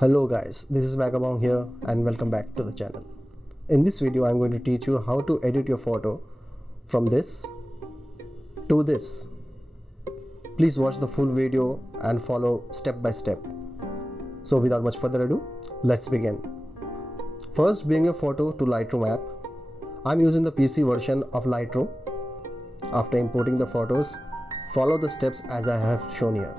Hello guys, this is Vagabond here and welcome back to the channel. In this video I'm going to teach you how to edit your photo from this to this. Please watch the full video and follow step by step. So without much further ado, let's begin. First, bring your photo to Lightroom app. I'm using the PC version of Lightroom. After importing the photos, follow the steps as I have shown here.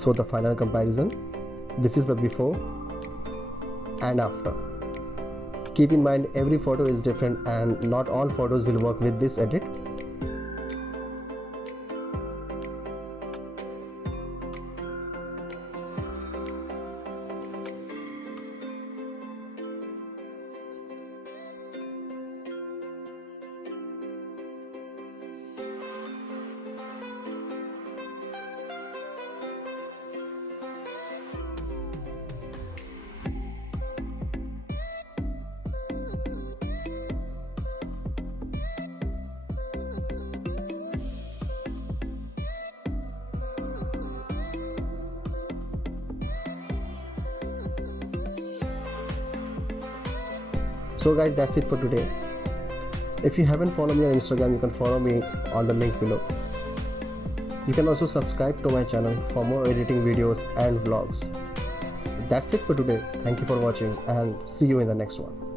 So the final comparison, this is the before and after. Keep in mind every photo is different and not all photos will work with this edit. So guys, that's it for today. If you haven't followed me on Instagram, you can follow me on the link below. You can also subscribe to my channel for more editing videos and vlogs. That's it for today. Thank you for watching and see you in the next one.